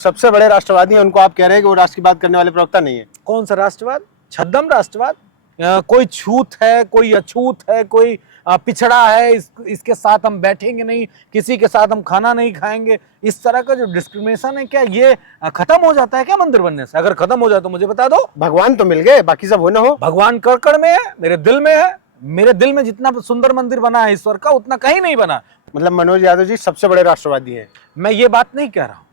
सबसे बड़े राष्ट्रवादी हैं, उनको आप कह रहे हैं कि वो राष्ट्र की बात करने वाले प्रवक्ता नहीं है। कौन सा राष्ट्रवाद? छद्म राष्ट्रवाद। कोई छूत है, कोई अछूत है, कोई पिछड़ा है, इसके साथ हम बैठेंगे नहीं, किसी के साथ हम खाना नहीं खाएंगे, इस तरह का जो डिस्क्रिमिनेशन है, क्या ये खत्म हो जाता है क्या मंदिर बनने से? अगर खत्म हो जाए तो मुझे बता दो। भगवान तो मिल गए, बाकी सब हो ना हो। भगवान कड़कड़ में है, मेरे दिल में है। मेरे दिल में जितना सुंदर मंदिर बना है ईश्वर का, उतना कहीं नहीं बना। मतलब मनोज यादव जी सबसे बड़े राष्ट्रवादी हैं। मैं ये बात नहीं कह रहा हूं।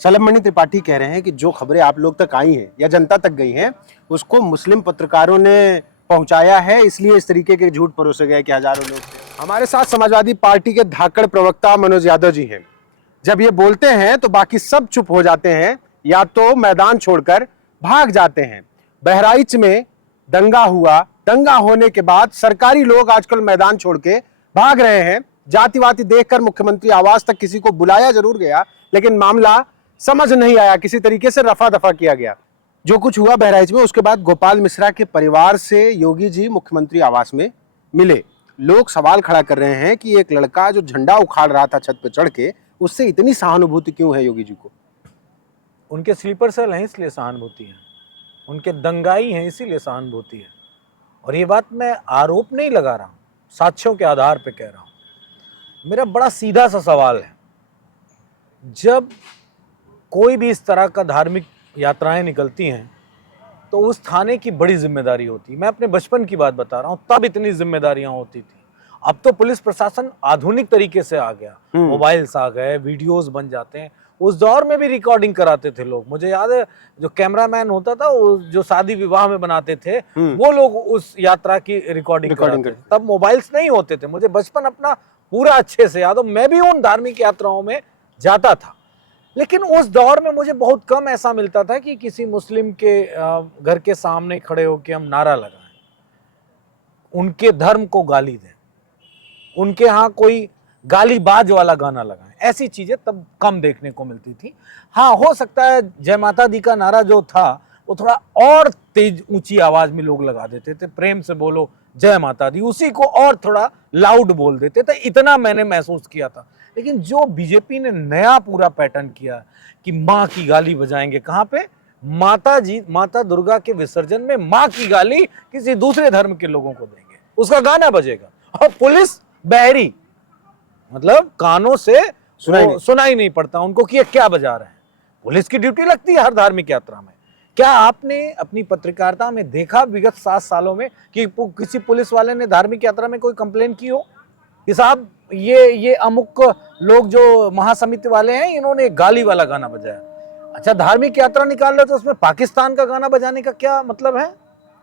सलमणि त्रिपाठी कह रहे हैं कि जो खबरें आप लोग तक आई हैं या जनता तक गई हैं, उसको मुस्लिम पत्रकारों ने पहुंचाया है, इसलिए इस तरीके के झूठ परोसे गए कि हजारों लोग। हमारे साथ समाजवादी पार्टी के धाकड़ प्रवक्ता मनोज यादव जी हैं। जब ये बोलते हैं तो बाकी सब चुप हो जाते हैं या तो मैदान छोड़कर भाग जाते हैं। बहराइच में दंगा हुआ, दंगा होने के बाद सरकारी लोग आजकल मैदान छोड़ के भाग रहे हैं। जातिवादी देखकर मुख्यमंत्री आवास तक किसी को बुलाया जरूर गया, लेकिन मामला समझ नहीं आया, किसी तरीके से रफा दफा किया गया। जो कुछ हुआ बहराइच में, उसके बाद गोपाल मिश्रा के परिवार से योगी जी मुख्यमंत्री आवास में मिले। लोग सवाल खड़ा कर रहे हैं कि एक लड़का जो झंडा उखाड़ रहा था छत पर चढ़ के, उससे इतनी सहानुभूति क्यों है योगी जी को? उनके स्लीपर सेल हैं इसलिए सहानुभूति है, उनके दंगाई हैं इसीलिए सहानुभूति है। और ये बात मैं आरोप नहीं लगा रहा हूं, साक्ष्यों के आधार पर कह रहा हूं। मेरा बड़ा सीधा सा सवाल है, जब कोई भी इस तरह का धार्मिक यात्राएं निकलती हैं तो उस थाने की बड़ी जिम्मेदारी होती है। मैं अपने बचपन की बात बता रहा हूं, तब इतनी जिम्मेदारियां होती थी। अब तो पुलिस प्रशासन आधुनिक तरीके से आ गया, मोबाइल्स आ गए, वीडियोस बन जाते हैं। उस दौर में भी रिकॉर्डिंग कराते थे लोग। मुझे याद है, जो कैमरामैन होता था, जो शादी विवाह में बनाते थे, वो लोग उस यात्रा की रिकॉर्डिंग कराते थे। तब मोबाइल्स नहीं होते थे। मुझे बचपन अपना पूरा अच्छे से याद हो, मैं भी उन धार्मिक यात्राओं में जाता था। लेकिन उस दौर में मुझे बहुत कम ऐसा मिलता था कि किसी मुस्लिम के घर के सामने खड़े होकर हम नारा लगाएं, उनके धर्म को गाली दें, उनके यहाँ कोई गालीबाज वाला गाना लगाएं। ऐसी चीजें तब कम देखने को मिलती थी। हाँ, हो सकता है जय माता दी का नारा जो था वो थोड़ा और तेज ऊंची आवाज में लोग लगा देते थे, प्रेम से बोलो जय माता दी, उसी को और थोड़ा लाउड बोल देते थे। इतना मैंने महसूस किया था। लेकिन जो बीजेपी ने नया पूरा पैटर्न किया कि माँ की गाली बजाएंगे, कहाँ पे? माता दुर्गा के विसर्जन में माँ की गाली किसी दूसरे धर्म के लोगों को देंगे, उसका गाना बजेगा। और पुलिस बहरी, मतलब कानों से सुनाई नहीं पड़ता उनको कि ये क्या बजा रहे हैं। पुलिस की ड्यूटी लगती है हर धार्मिक यात्रा में। क्या आपने अपनी पत्रकारिता में देखा विगत 7 सालों में कि किसी पुलिस वाले ने धार्मिक यात्रा में कोई कंप्लेन की हो कि साहब ये अमुक लोग जो महासमिति वाले हैं, इन्होंने गाली वाला गाना बजाया? अच्छा, धार्मिक यात्रा निकाल रहे तो उसमें पाकिस्तान का गाना बजाने का क्या मतलब है?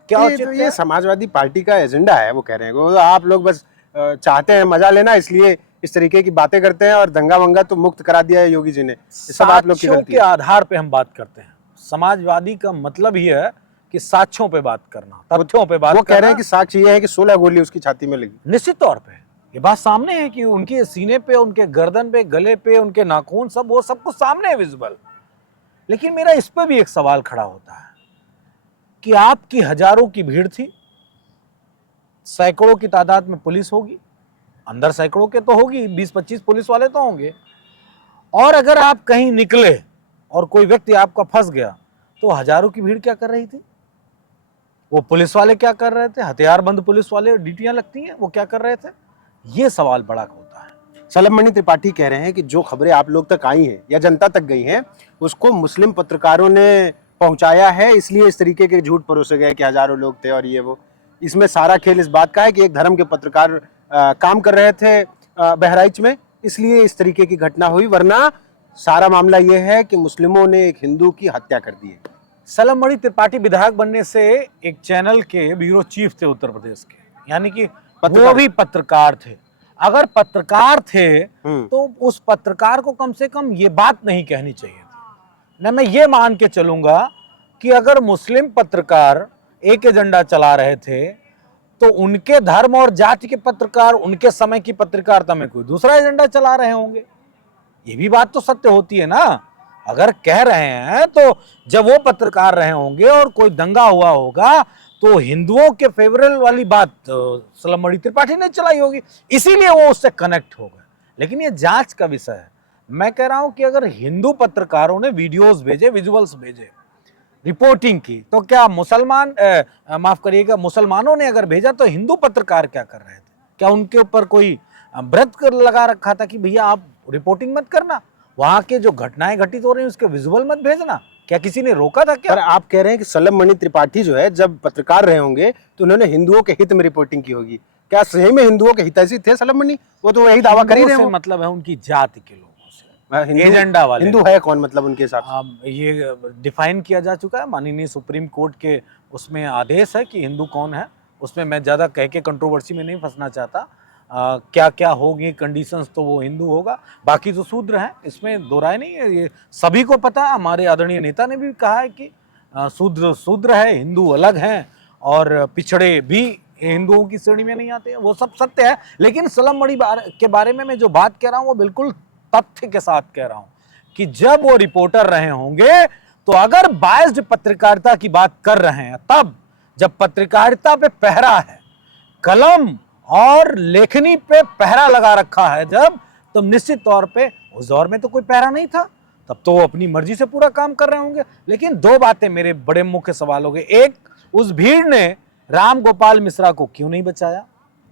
क्या ये समाजवादी पार्टी का एजेंडा है, वो कह रहे हैं। आप लोग बस चाहते हैं मजा लेना, इसलिए इस तरीके की बातें करते हैं, और दंगा वंगा तो मुक्त करा दिया है योगी जी ने। सब आप लोग की गलती है। के आधार पे हम बात करते हैं। समाजवादी का मतलब ही है कि साक्ष्यों पे बात करना, तथ्यों पे बात करना। वो कह रहे हैं कि साक्ष्य ये है कि 16 गोली उसकी छाती में लगी। निश्चित तौर पे ये बात सामने है कि उनके सीने पे, उनके गर्दन पे, गले पे, उनके नाखून, वो सब कुछ सामने है, विजिबल। लेकिन मेरा इस पे भी एक सवाल खड़ा होता है कि आपकी हजारों की भीड़ थी, सैकड़ों की तादाद में पुलिस होगी, अंदर सैकड़ों के तो होगी, 20-25 पुलिस वाले तो होंगे। और अगर आप कहीं निकले और कोई व्यक्ति आपका फंस गया तो हजारों की भीड़ क्या कर रही थी? वो पुलिस वाले क्या कर रहे थे? हथियारबंद पुलिस वाले, ड्यूटियां लगती हैं, वो क्या कर रहे थे? ये सवाल बड़ा होता है। सलमणि त्रिपाठी कह रहे हैं कि जो खबरें आप लोग तक आई हैं या जनता तक गई हैं, उसको मुस्लिम पत्रकारों ने पहुंचाया है, इसलिए इस तरीके के झूठ परोसे गए कि हजारों लोग थे और ये वो। इसमें सारा खेल इस बात का है कि एक धर्म के पत्रकार काम कर रहे थे बहराइच में, इसलिए इस तरीके की घटना हुई, वरना सारा मामला यह है कि मुस्लिमों ने एक हिंदू की हत्या कर दी है। सलमणि त्रिपाठी विधायक बनने से एक चैनल के ब्यूरो चीफ थे उत्तर प्रदेश के, यानी कि वो भी पत्रकार थे। अगर पत्रकार थे तो उस पत्रकार को कम से कम ये बात नहीं कहनी चाहिए थी। न मैं ये मान के चलूंगा कि अगर मुस्लिम पत्रकार एक एजेंडा चला रहे थे तो उनके धर्म और जाति के पत्रकार उनके समय की पत्रकारिता में कोई दूसरा एजेंडा चला रहे होंगे। ये भी बात तो सत्य होती है ना। अगर कह रहे हैं तो जब वो पत्रकार रहे होंगे और कोई दंगा हुआ होगा तो हिंदुओं के फेवरेट वाली बात सलमणि त्रिपाठी ने चलाई होगी, इसीलिए वो उससे कनेक्ट हो गए। लेकिन ये जांच का विषय है। मैं कह रहा हूं कि अगर हिंदू पत्रकारों ने वीडियोस भेजे, विजुअल्स भेजे, रिपोर्टिंग की, तो क्या माफ करिएगा, मुसलमानों ने अगर भेजा तो हिंदू पत्रकार क्या कर रहे थे? क्या उनके ऊपर कोई लगा रखा था कि भैया आप रिपोर्टिंग मत करना, वहां के जो घटनाएं घटित हो रही हैं उसके विजुअल मत भेजना? क्या किसी ने रोका था क्या? पर आप कह रहे हैं कि सलम त्रिपाठी जो है जब पत्रकार रहे होंगे तो उन्होंने हिंदुओं के हित में रिपोर्टिंग की होगी। क्या सही में हिंदुओं के हितैषी थे सलम? वो तो यही दावा कर ही रहे से हैं। मतलब है उनकी जाति के लोगों से, हिंदू एजेंडा वाले। हिंदू है कौन मतलब उनके हिसाब से? ये डिफाइन किया जा चुका है, माननीय सुप्रीम कोर्ट के उसमें आदेश है कि हिंदू कौन है। उसमें मैं ज़्यादा कह के कंट्रोवर्सी में नहीं फंसना चाहता। क्या क्या होगी कंडीशंस, तो वो हिंदू होगा, बाकी जो शूद्र हैं इसमें दो राय नहीं है, ये सभी को पता। हमारे आदरणीय नेता ने भी कहा है कि शूद्र शूद्र है, हिंदू अलग हैं, और पिछड़े भी हिंदुओं की श्रेणी में नहीं आते हैं, वो सब सत्य है। लेकिन सलम मणि के बारे में मैं जो बात कह रहा हूँ वो बिल्कुल तथ्य के साथ कह रहा हूँ कि जब वो रिपोर्टर रहे होंगे तो अगर बायस्ड पत्रकारिता की बात कर रहे हैं, तब जब पत्रकारिता पे पहरा है, कलम और लेखनी पे पहरा लगा रखा है जब, तो निश्चित तौर पे उस दौर में तो कोई पहरा नहीं था, तब तो वो अपनी मर्जी से पूरा काम कर रहे होंगे। लेकिन दो बातें मेरे बड़े मुख्य सवाल हो गए। एक, उस भीड़ ने राम गोपाल मिश्रा को क्यों नहीं बचाया?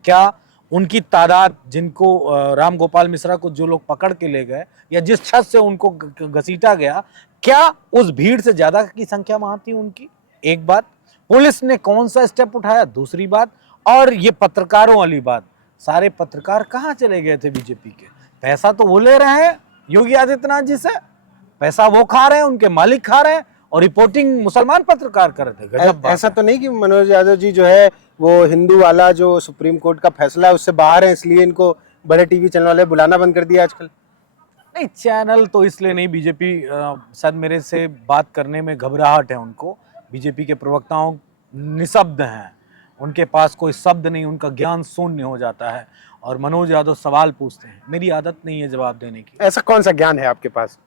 क्या उनकी तादाद, जिनको राम गोपाल मिश्रा को जो लोग पकड़ के ले गए या जिस छत से उनको घसीटा गया, क्या उस भीड़ से ज्यादा की संख्या वहां थी उनकी? एक बात। पुलिस ने कौन सा स्टेप उठाया? दूसरी बात। और ये पत्रकारों वाली बात, सारे पत्रकार कहाँ चले गए थे बीजेपी के? पैसा तो वो ले रहे हैं योगी आदित्यनाथ जी से, पैसा वो खा रहे हैं, उनके मालिक खा रहे हैं, और रिपोर्टिंग मुसलमान पत्रकार कर रहे थे। गजब बात। ऐसा तो नहीं कि मनोज यादव जी जो है वो हिंदू वाला जो सुप्रीम कोर्ट का फैसला है उससे बाहर है, इसलिए इनको बड़े टीवी चैनल वाले बुलाना बंद कर दिया आजकल? नहीं, चैनल तो इसलिए नहीं, बीजेपी शायद मेरे से बात करने में घबराहट है उनको। बीजेपी के प्रवक्ताओं निशब्द हैं, उनके पास कोई शब्द नहीं, उनका ज्ञान शून्य हो जाता है, और मनोज यादव सवाल पूछते हैं, मेरी आदत नहीं है जवाब देने की। ऐसा कौन सा ज्ञान है आपके पास?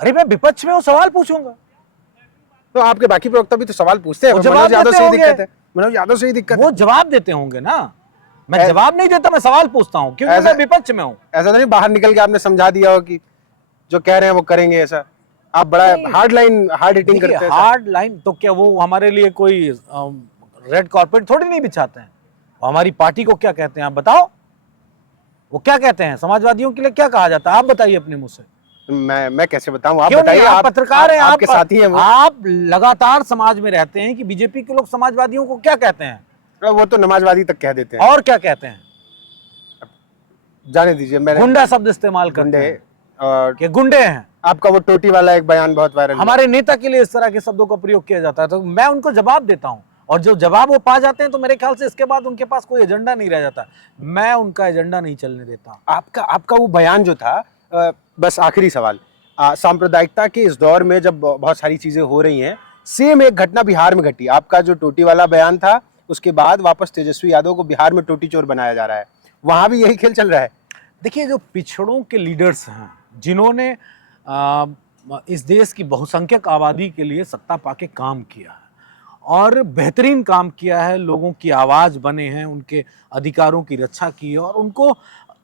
अरे मैं विपक्ष में हूँ, सवाल पूछूंगा। तो आपके बाकी प्रवक्ता भी तो सवाल पूछते हैं, जवाब मनोज यादव देते से ही होंगे। दिक्कत है। मनोज यादव से ही दिक्कत वो जवाब देते होंगे ना, मैं जवाब नहीं देता, मैं सवाल पूछता हूँ क्योंकि मैं विपक्ष में हूँ। ऐसा तो नहीं बाहर निकल के आपने समझा दिया हो कि जो कह रहे हैं वो करेंगे? ऐसा आप बड़ा हार्ड हिटिंग करते हैं। हार्ड लाइन तो क्या वो हमारे लिए कोई रेड कॉर्पेट थोड़ी नहीं बिछाते हैं? वो हमारी पार्टी को क्या कहते हैं आप बताओ? वो क्या कहते हैं? समाजवादियों के लिए क्या कहा जाता है? आप बताइए अपने मुंह से। मैं कैसे बताऊं? आप क्यों बताइए, आप पत्रकार हैं, आपके साथी हैं वो। आप लगातार समाज में रहते हैं कि बीजेपी के लोग समाजवादियों को क्या कहते हैं? वो तो नमाजवादी तक कह देते हैं। और क्या कहते हैं? जाने दीजिए। गुंडा शब्द इस्तेमाल करते हैं और कि गुंडे हैं। आपका वो टोटी वाला एक बयान बहुत वायरल, हमारे नेता के लिए इस तरह के शब्दों का प्रयोग किया जाता है, तो मैं उनको जवाब देता हूं, और जो जवाब वो पा जाते हैं तो मेरे ख्याल से इसके बाद उनके पास कोई एजेंडा नहीं रह जाता। मैं उनका एजेंडा नहीं चलने देता। आपका वो बयान जो था, बस आखिरी सवाल, सांप्रदायिकता के इस दौर में जब बहुत सारी चीजें हो रही हैं, सेम एक घटना बिहार में घटी। आपका जो टोटी वाला बयान था, उसके बाद वापस तेजस्वी यादव को बिहार में टोटी चोर बनाया जा रहा है। वहां भी यही खेल चल रहा है। देखिए, जो पिछड़ों के लीडर्स हैं, जिन्होंने इस देश की बहुसंख्यक आबादी के लिए सत्ता पाके काम किया है और बेहतरीन काम किया है, लोगों की आवाज़ बने हैं, उनके अधिकारों की रक्षा की है और उनको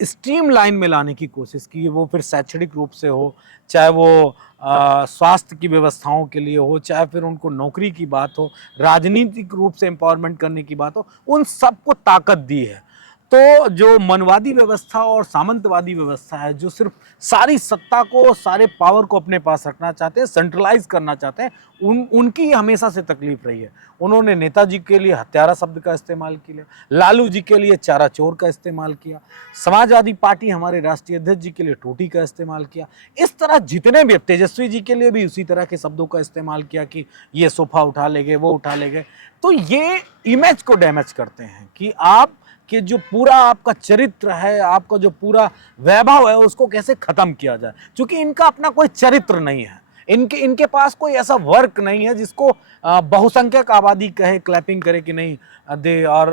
स्ट्रीम लाइन में लाने की कोशिश की है। वो फिर शैक्षणिक रूप से हो, चाहे वो स्वास्थ्य की व्यवस्थाओं के लिए हो, चाहे फिर उनको नौकरी की बात हो, राजनीतिक रूप से एम्पावरमेंट करने की बात हो, उन सबको ताकत दी है। तो जो मनवादी व्यवस्था और सामंतवादी व्यवस्था है, जो सिर्फ सारी सत्ता को, सारे पावर को अपने पास रखना चाहते हैं, सेंट्रलाइज करना चाहते हैं, उनकी हमेशा से तकलीफ रही है। उन्होंने नेताजी के लिए हत्यारा शब्द का इस्तेमाल किया, लालू जी के लिए चारा चोर का इस्तेमाल किया, समाजवादी पार्टी हमारे राष्ट्रीय अध्यक्ष जी के लिए टोटी का इस्तेमाल किया। इस तरह जितने भी, तेजस्वी जी के लिए भी उसी तरह के शब्दों का इस्तेमाल किया कि ये सोफा उठा ले गए, वो उठा ले गए। तो ये इमेज को डैमेज करते हैं कि आप कि जो पूरा आपका चरित्र है, आपका जो पूरा वैभव है, उसको कैसे खत्म किया जाए। क्योंकि इनका अपना कोई चरित्र नहीं है, इनके पास कोई ऐसा वर्क नहीं है जिसको बहुसंख्यक आबादी कहे, क्लैपिंग करे कि नहीं they are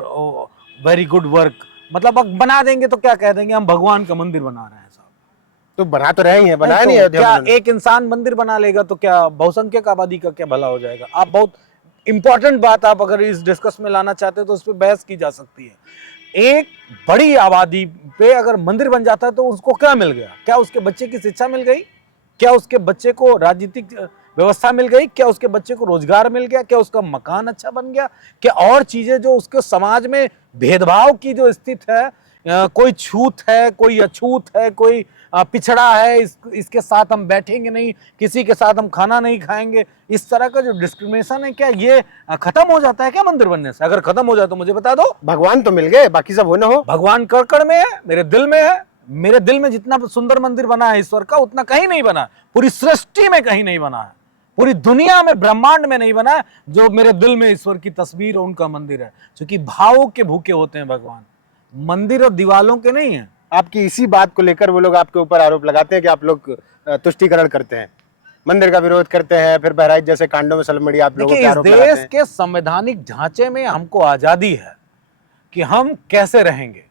very good work. मतलब अब बना देंगे तो क्या कह देंगे, हम भगवान का मंदिर बना रहे हैं साहब। तो बना तो रहे हैं, बनाया नहीं है क्या एक इंसान मंदिर बना लेगा तो क्या बहुसंख्यक आबादी का क्या भला हो जाएगा? आप बहुत इंपॉर्टेंट बात आप अगर इस डिस्कस में लाना चाहते हो तो उस पर बहस की जा सकती है। एक बड़ी आबादी पे अगर मंदिर बन जाता है तो उसको क्या मिल गया? क्या उसके बच्चे की शिक्षा मिल गई? क्या उसके बच्चे को राजनीतिक व्यवस्था मिल गई? क्या उसके बच्चे को रोजगार मिल गया? क्या उसका मकान अच्छा बन गया? क्या और चीजें जो उसके समाज में भेदभाव की जो स्थिति है, कोई छूत है, कोई अछूत है, कोई पिछड़ा है, इसके साथ हम बैठेंगे नहीं, किसी के साथ हम खाना नहीं खाएंगे, इस तरह का जो डिस्क्रिमिनेशन है, क्या ये खत्म हो जाता है क्या मंदिर बनने से? अगर खत्म हो जाए तो मुझे बता दो। भगवान तो मिल गए, बाकी सब हो ना हो। भगवान कड़कड़ में है, मेरे दिल में है। मेरे दिल में जितना सुंदर मंदिर बना है ईश्वर का, उतना कहीं नहीं बना, पूरी सृष्टि में कहीं नहीं बना है, पूरी दुनिया में, ब्रह्मांड में नहीं बना है जो मेरे दिल में ईश्वर की तस्वीर और उनका मंदिर है। क्योंकि भावों के भूखे होते हैं भगवान, मंदिर और दीवालों के नहीं है। आपकी इसी बात को लेकर वो लोग आपके ऊपर आरोप लगाते हैं कि आप लोग तुष्टीकरण करते हैं, मंदिर का विरोध करते हैं, फिर बहराइच जैसे कांडों में सलमड़ी आप लोगों पे देखिए, इस आरोप लगाते देश हैं। के संवैधानिक ढांचे में हमको आजादी है कि हम कैसे रहेंगे,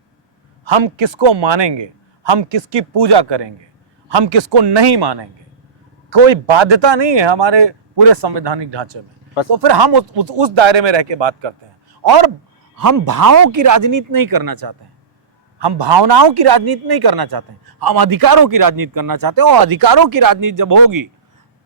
हम किसको मानेंगे, हम किसकी पूजा करेंगे, हम किसको नहीं मानेंगे। कोई बाध्यता नहीं है हमारे पूरे संवैधानिक ढांचे में। तो फिर हम उस दायरे में रह के बात करते हैं। और हम भावों की राजनीति नहीं करना चाहते हैं, हम भावनाओं की राजनीति नहीं करना चाहते हैं, हम अधिकारों की राजनीति करना चाहते हैं। और अधिकारों की राजनीति जब होगी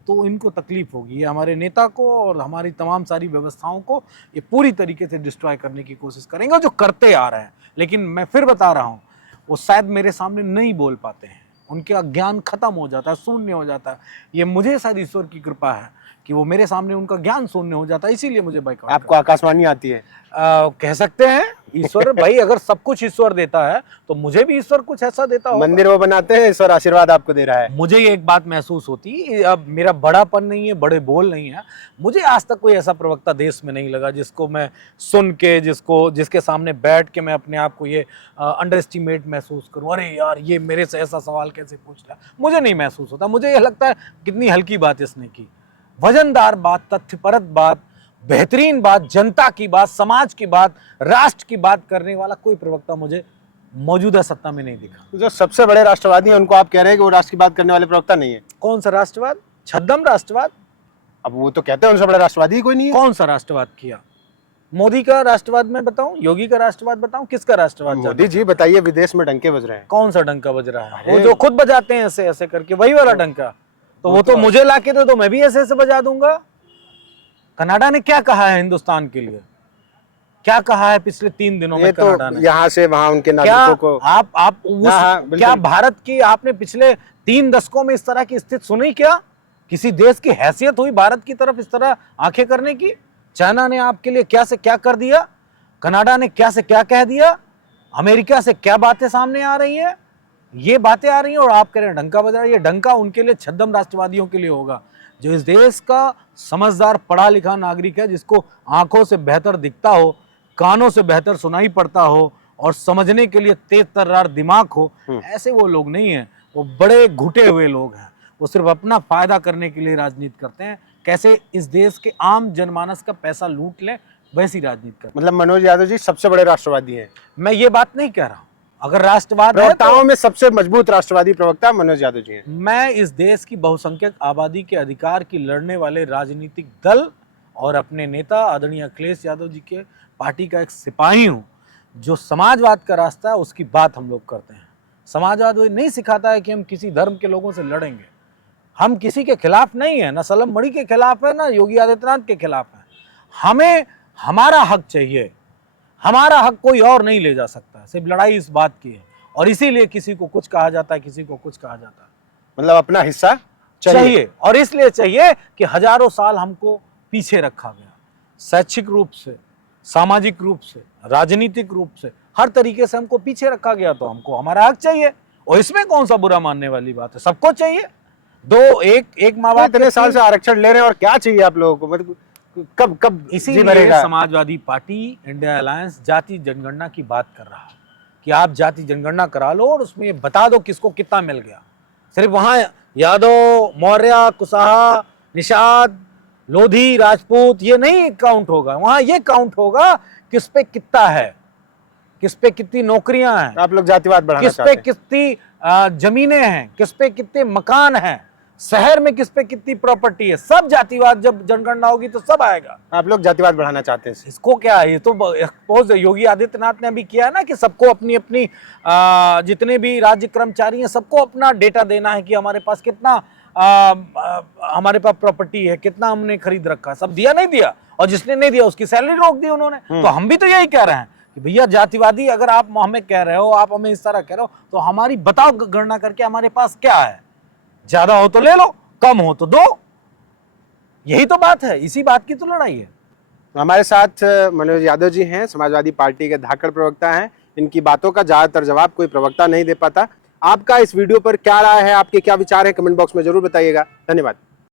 तो इनको तकलीफ होगी, ये हमारे नेता को और हमारी तमाम सारी व्यवस्थाओं को ये पूरी तरीके से डिस्ट्रॉय करने की कोशिश करेंगे, और जो करते आ रहे हैं। लेकिन मैं फिर बता रहा हूँ, वो शायद मेरे सामने नहीं बोल पाते हैं, उनका ज्ञान खत्म हो जाता है, शून्य हो जाता है। ये मुझे शायद ईश्वर की कृपा है कि वो मेरे सामने उनका ज्ञान शून्य हो जाता है, इसीलिए मुझे बाइकआउट। आपको आकाशवाणी आती है? कह सकते हैं ईश्वर भाई, अगर सब कुछ ईश्वर देता है तो मुझे भी ईश्वर कुछ ऐसा देता होगा। मंदिर वो बनाते हैं, ईश्वर आशीर्वाद आपको दे रहा है। मुझे ये एक बात महसूस होती, अब मेरा बड़ापन नहीं है, बड़े बोल नहीं है, मुझे आज तक कोई ऐसा प्रवक्ता देश में नहीं लगा जिसको मैं सुन के, जिसके सामने बैठ के मैं अपने आप को ये अंडर एस्टिमेट महसूस करूं, अरे यार ये मेरे से ऐसा सवाल कैसे पूछ रहा है। मुझे नहीं महसूस होता। मुझे ये लगता है कितनी हल्की बात इसने की, वजनदार बात, तथ्यपरक बात, बेहतरीन बात, जनता की बात, समाज की बात, राष्ट्र की बात करने वाला कोई प्रवक्ता मुझे मौजूदा सत्ता में नहीं दिखा। जो सबसे बड़े राष्ट्रवादी हैं उनको आप कह रहे हैं कि वो राष्ट्र की बात करने वाले प्रवक्ता नहीं है? कौन सा राष्ट्रवाद? छद्म राष्ट्रवाद। अब वो तो कहते हैं उनसे बड़ा राष्ट्रवादी ही कोई नहीं है। कौन सा राष्ट्रवाद किया? मोदी का राष्ट्रवाद मैं बताऊं? योगी का राष्ट्रवाद बताऊं? किसका राष्ट्रवाद? मोदी जी बताइए, विदेश में डंके बज रहे हैं। कौन सा डंका बज रहा है? वो जो खुद बजाते हैं ऐसे ऐसे करके, वही वाला डंका। तो वो तो मुझे लाके दे दो, मैं भी ऐसे ऐसे बजा दूंगा। कनाडा ने क्या कहा है हिंदुस्तान के लिए? क्या कहा है पिछले 3 दिनों में कनाडा ने? यहाँ से वहां उनके नागरिकों को क्या भारत की आपने पिछले 3 दशकों में इस तरह की स्थिति सुनी? क्या किसी देश की हैसियत हुई भारत की तरफ इस तरह आंखें करने की? चाइना ने आपके लिए क्या से क्या कर दिया, कनाडा ने क्या से क्या कह दिया, अमेरिका से क्या बातें सामने आ रही है, ये बातें आ रही हैं और आप कह रहे हैं डंका बजा रहा है। ये डंका उनके लिए, छद्म राष्ट्रवादियों के लिए होगा जो इस देश का समझदार पढ़ा लिखा नागरिक है, जिसको आंखों से बेहतर दिखता हो, कानों से बेहतर सुनाई पड़ता हो और समझने के लिए तेज तर्रार दिमाग हो। ऐसे वो लोग नहीं हैं, वो बड़े घुटे हुए लोग हैं। वो सिर्फ अपना फायदा करने के लिए राजनीति करते हैं, कैसे इस देश के आम जनमानस का पैसा लूट लें, वैसी राजनीति करते हैं। मतलब मनोज यादव जी सबसे बड़े राष्ट्रवादी हैं? मैं ये बात नहीं कह रहा हूं। अगर राष्ट्रवाद प्रवक्ताओं में सबसे मजबूत राष्ट्रवादी प्रवक्ता मनोज यादव जी हैं। मैं इस देश की बहुसंख्यक आबादी के अधिकार की लड़ने वाले राजनीतिक दल और अपने नेता आदरणीय अखिलेश यादव जी के पार्टी का एक सिपाही हूं। जो समाजवाद का रास्ता है उसकी बात हम लोग करते हैं। समाजवाद नहीं सिखाता है कि हम किसी धर्म के लोगों से लड़ेंगे। हम किसी के खिलाफ नहीं है, ना सलम मणि के खिलाफ है, ना योगी आदित्यनाथ के खिलाफ है। हमें हमारा हक चाहिए, हमारा हक कोई और नहीं ले जा सकता। सिर्फ लड़ाई इस बात की है और इसीलिए किसी को कुछ कहा जाता है, किसी को कुछ कहा जाता है। मतलब अपना हिस्सा चाहिए और इसलिए चाहिए कि हजारों साल हमको पीछे रखा गया, शैक्षिक रूप से, सामाजिक रूप से, राजनीतिक रूप से, हर तरीके से हमको पीछे रखा गया। तो हमको हमारा हक चाहिए और इसमें कौन सा बुरा मानने वाली बात है? सबको चाहिए। एक माँ बाप इतने साल से आरक्षण ले रहे हैं और क्या चाहिए आप लोगों को? मतलब कब इसीलिए समाजवादी पार्टी इंडिया अलायंस जाति जनगणना की बात कर रहा है कि आप जाति जनगणना करा लो और उसमें बता दो किसको कितना मिल गया। सिर्फ वहां यादव, मौर्य, कुशाहा, निषाद, लोधी, राजपूत ये नहीं काउंट होगा, वहां ये काउंट होगा किस पे कितना है, किस पे कितनी नौकरियां हैं। आप लोग जातिवाद बढ़ाना किस पे कितनी जमीनें हैं, किस पे कितने मकान हैं, शहर में किस पे कितनी प्रॉपर्टी है, सब जातिवाद जब जनगणना होगी तो सब आएगा। आप लोग जातिवाद बढ़ाना चाहते हैं। इसको क्या है, ये तो बहुत योगी आदित्यनाथ ने अभी किया है ना कि सबको अपनी अपनी जितने भी राज्य कर्मचारी हैं सबको अपना डेटा देना है कि हमारे पास कितना हमारे पास प्रॉपर्टी है, कितना हमने खरीद रखा है, सब दिया नहीं दिया, और जिसने नहीं दिया उसकी सैलरी रोक दी उन्होंने। तो हम भी तो यही कह रहे हैं कि भैया जातिवादी अगर आप हमें कह रहे हो, आप हमें इस तरह कह रहे हो, तो हमारी बताओ गणना करके हमारे पास क्या है, ज्यादा हो तो ले लो, कम हो तो दो। यही तो बात है, इसी बात की तो लड़ाई है। हमारे साथ मनोज यादव जी हैं, समाजवादी पार्टी के धाकड़ प्रवक्ता हैं। इनकी बातों का ज्यादातर जवाब कोई प्रवक्ता नहीं दे पाता। आपका इस वीडियो पर क्या राय है, आपके क्या विचार है, कमेंट बॉक्स में जरूर बताइएगा। धन्यवाद।